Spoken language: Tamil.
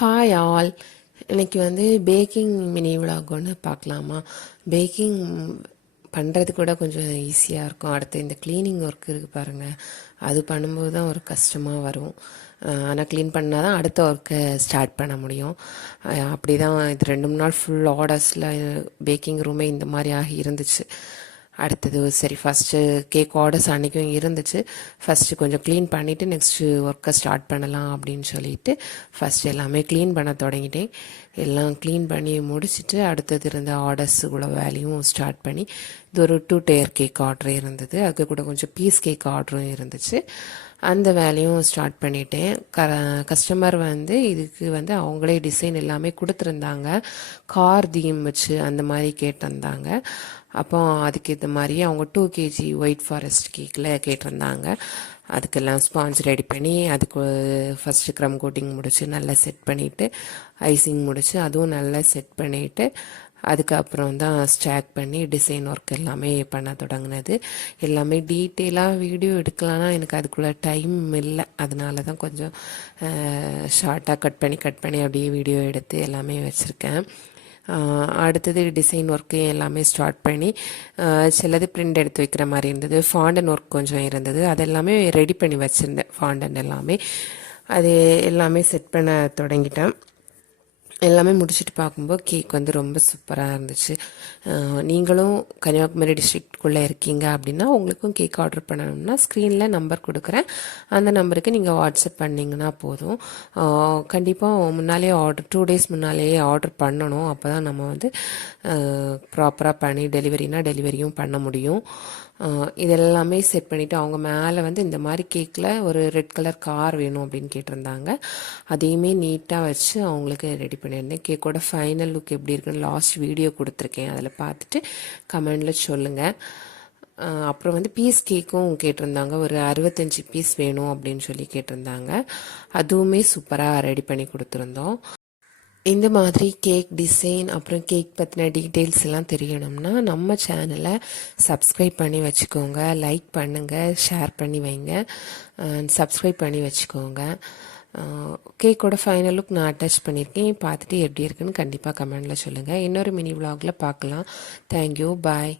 Hi all. இன்னைக்கு வந்து பேக்கிங் மினி விலாக் ஒன்று பார்க்கலாமா? பேக்கிங் பண்ணுறது கூட கொஞ்சம் ஈஸியாக இருக்கும். அடுத்து இந்த க்ளீனிங் ஒர்க் இருக்குது பாருங்கள், அது பண்ணும்போது தான் ஒரு கஷ்டமாக வரும். ஆனால் க்ளீன் பண்ணால் தான் அடுத்த ஒர்க்கை ஸ்டார்ட் பண்ண முடியும். அப்படி தான் இது 2 3 நாள் ஃபுல் ஆர்டர்ஸில் பேக்கிங் ரூமே இந்த மாதிரி ஆகி இருந்துச்சு. அடுத்தது சரி ஃபஸ்ட்டு கேக் ஆர்டர்ஸ் அன்றைக்கும் இருந்துச்சு. ஃபஸ்ட்டு கொஞ்சம் க்ளீன் பண்ணிவிட்டு நெக்ஸ்ட்டு ஒர்க்கை ஸ்டார்ட் பண்ணலாம் அப்படின்னு சொல்லிட்டு ஃபஸ்ட் எல்லாமே க்ளீன் பண்ண தொடங்கிட்டேன். எல்லாம் க்ளீன் பண்ணி முடிச்சுட்டு அடுத்தது இருந்த ஆர்டர்ஸுக்குள்ள வேலையும் ஸ்டார்ட் பண்ணி இது ஒரு 2 டயர் கேக் ஆர்டர் இருந்தது. அது கூட கொஞ்சம் பீஸ் கேக் ஆர்டரும் இருந்துச்சு. அந்த வேலையும் ஸ்டார்ட் பண்ணிட்டேன். கஸ்டமர் வந்து இதுக்கு வந்து அவங்களே டிசைன் எல்லாமே கொடுத்துருந்தாங்க. கார் தீம் வச்சு அந்த மாதிரி கேட்டிருந்தாங்க. அப்போ அதுக்கு ஏற்ற மாதிரி அவங்க 2 kg ஒயிட் ஃபாரஸ்ட் கேக்கில் கேட்டிருந்தாங்க. அதுக்கெல்லாம் ஸ்பாஞ்ச் ரெடி பண்ணி அதுக்கு ஃபஸ்ட்டு க்ரம் கோட்டிங் முடித்து நல்லா செட் பண்ணிவிட்டு ஐசிங் முடித்து அதுவும் நல்லா செட் பண்ணிவிட்டு அதுக்கப்புறம் தான் ஸ்டாக் பண்ணி டிசைன் ஒர்க் எல்லாமே பண்ண தொடங்கினது. எல்லாமே டீட்டெயிலாக வீடியோ எடுக்கலான்னா எனக்கு அதுக்குள்ளே டைம் இல்லை. அதனால தான் கொஞ்சம் ஷார்ட்டாக கட் பண்ணி அப்படியே வீடியோ எடுத்து எல்லாமே வச்சுருக்கேன். அடுத்தது டிசைன் ஒர்க்கு எல்லாமே ஸ்டார்ட் பண்ணி சிலது பிரிண்ட் எடுத்து வைக்கிற மாதிரி இருந்தது. ஃபாண்டன் ஒர்க் கொஞ்சம் இருந்தது, அதெல்லாமே ரெடி பண்ணி வச்சுருந்தேன். ஃபாண்டன் எல்லாமே அது எல்லாமே செட் பண்ண தொடங்கிட்டேன். எல்லாமே முடிச்சுட்டு பார்க்கும்போது கேக் வந்து ரொம்ப சூப்பராக இருந்துச்சு. நீங்களும் கன்னியாகுமரி டிஸ்ட்ரிக்ட்குள்ளே இருக்கீங்க அப்படின்னா உங்களுக்கும் கேக் ஆர்டர் பண்ணணும்னா ஸ்க்ரீனில் நம்பர் கொடுக்குறேன். அந்த நம்பருக்கு நீங்கள் வாட்ஸ்அப் பண்ணிங்கன்னா போதும். கண்டிப்பாக முன்னாலேயே ஆர்டர் 2 days முன்னாலேயே ஆர்டர் பண்ணணும். அப்போ தான் நம்ம வந்து ப்ராப்பராக பண்ணி டெலிவரியும் பண்ண முடியும். இதெல்லாமே செட் பண்ணிவிட்டு அவங்க மேலே வந்து இந்த மாதிரி கேக்கில் ஒரு ரெட் கலர் கார் வேணும் அப்படின்னு கேட்டிருந்தாங்க. அதையுமே நீட்டாக வச்சு அவங்களுக்கு ரெடி பண்ணியிருந்தேன். கேக்கோட ஃபைனல் லுக் எப்படி இருக்குன்னு லாஸ்ட் வீடியோ கொடுத்துருக்கேன், அதில் பார்த்துட்டு கமெண்டில் சொல்லுங்கள். அப்புறம் வந்து பீஸ் கேக்கும் கேட்டிருந்தாங்க. ஒரு 65 பீஸ் வேணும் அப்படின்னு சொல்லி கேட்டிருந்தாங்க. அதுவுமே சூப்பராக ரெடி பண்ணி கொடுத்துருந்தோம். இந்த மாதிரி கேக் டிசைன் அப்புறம் கேக் பற்றின டீட்டெயில்ஸ் எல்லாம் தெரியணும்னா நம்ம சேனலை சப்ஸ்கிரைப் பண்ணி வச்சுக்கோங்க, லைக் பண்ணுங்கள், ஷேர் பண்ணி வைங்க, சப்ஸ்கிரைப் பண்ணி வச்சுக்கோங்க. கேக்கோட ஃபைனல் லுக் நான் அட்டாச் பண்ணியிருக்கேன். பார்த்துட்டு எப்படி இருக்குன்னு கண்டிப்பாக கமெண்டில் சொல்லுங்கள். இன்னொரு மினி விலாகில் பார்க்கலாம். தேங்க்யூ, பாய்.